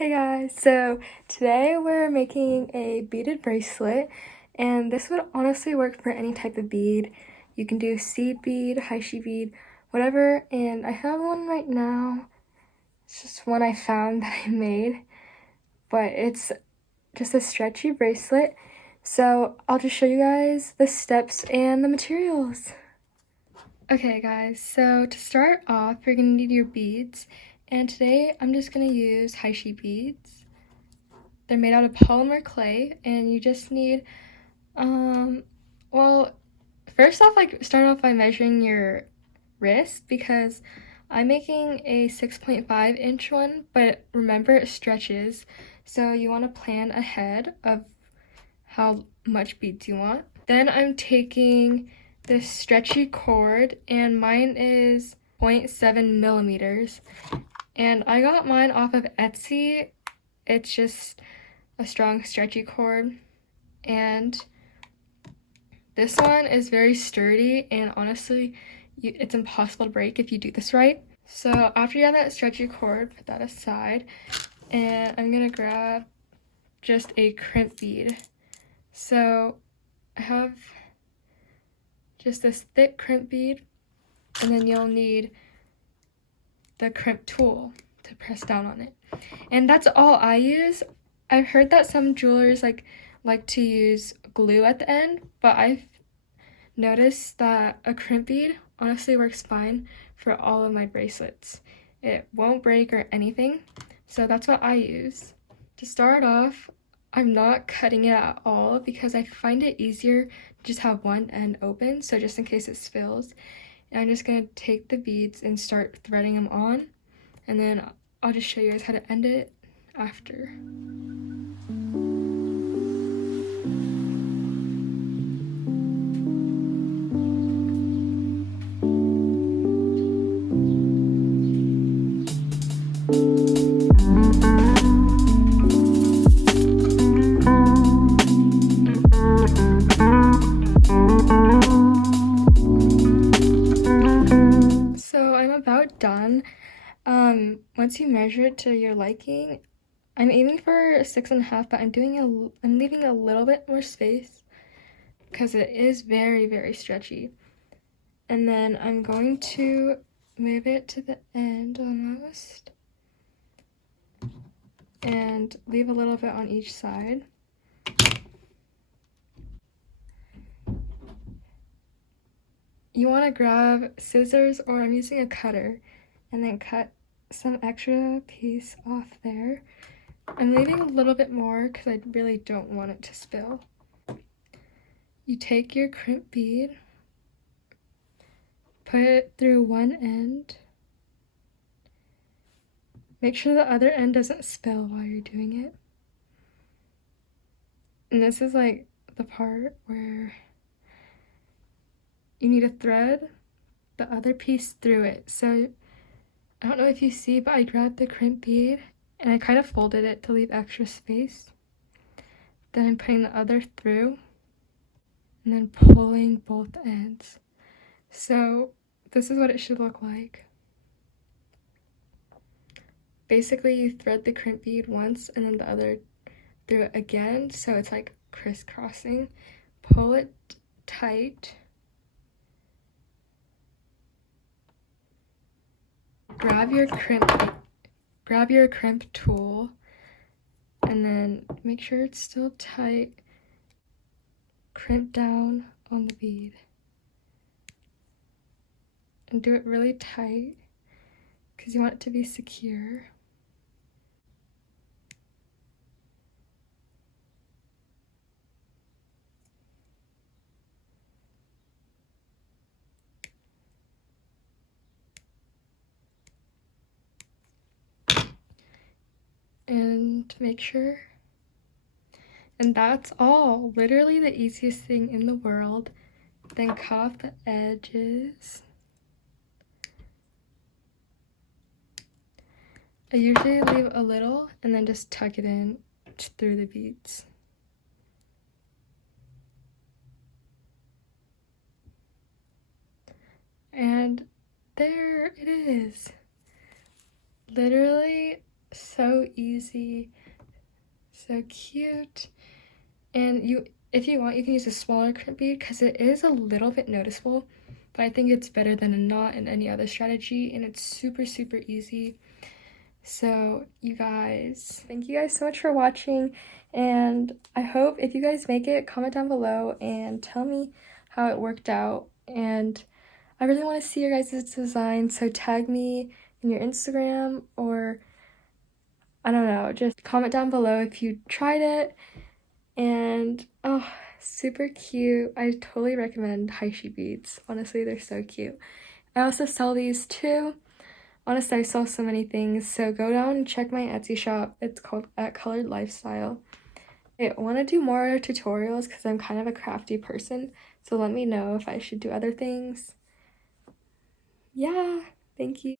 Hey guys, so today we're making a beaded bracelet, and this would honestly work for any type of bead. You can do seed bead, haishi bead, whatever, and I have one right now. It's just one I found that I made, but it's just a stretchy bracelet. So I'll just show you guys the steps and the materials. Okay guys, so to start off, you're gonna need your beads, and today I'm just gonna use haishi beads. They're made out of polymer clay, and you just need, well, first off, start off by measuring your wrist, because I'm making a 6.5 inch one, but remember it stretches, so you want to plan ahead of how much beads you want. Then I'm taking this stretchy cord, and mine is 0.7 millimeters, and I got mine off of Etsy. It's just a strong stretchy cord, and this one is very sturdy, and honestly it's impossible to break if you do this right. So after you have that stretchy cord, put that aside, and I'm gonna grab just a crimp bead. So I have just this thick crimp bead, and then you'll need the crimp tool to press down on it, and that's all I use. I've heard that some jewelers like to use glue at the end, but I've noticed that a crimp bead honestly works fine for all of my bracelets. It won't break or anything, so that's what I use. To start off, I'm not cutting it at all because I find it easier to just have one end open, so just in case it spills. And I'm just gonna take the beads and start threading them on, and then I'll just show you guys how to end it after. So I'm about done. Once you measure it to your liking, I'm aiming for 6.5, but I'm leaving a little bit more space because it is very, very stretchy. And then I'm going to move it to the end almost, and leave a little bit on each side. You want to grab scissors, or I'm using a cutter, and then cut some extra piece off there. I'm leaving a little bit more because I really don't want it to spill. You take your crimp bead, put it through one end. Make sure the other end doesn't spill while you're doing it. And this is like the part where you need to thread the other piece through it. So I don't know if you see, but I grabbed the crimp bead and I kind of folded it to leave extra space. Then I'm putting the other through and then pulling both ends. So this is what it should look like. Basically, you thread the crimp bead once and then the other through it again, so it's like crisscrossing. Pull it tight. Grab your crimp tool, and then make sure it's still tight. Crimp down on the bead and do it really tight because you want it to be secure. And make sure. And that's all. Literally the easiest thing in the world. Then cut off the edges. I usually leave a little and then just tuck it in through the beads. And there it is. Literally So easy, so cute. And if you want, you can use a smaller crimp bead because it is a little bit noticeable, but I think it's better than a knot in any other strategy, and it's super, super easy. So you guys, thank you guys so much for watching, and I hope if you guys make it, comment down below and tell me how it worked out. And I really want to see your guys' design, so tag me in your Instagram, or I don't know, just comment down below if you tried it. And oh, super cute. I totally recommend Haishi beads. Honestly, they're so cute. I also sell these too. Honestly, I sell so many things, so go down and check my Etsy shop. It's called At Colored Lifestyle. I want to do more tutorials because I'm kind of a crafty person, so let me know if I should do other things. Yeah, thank you.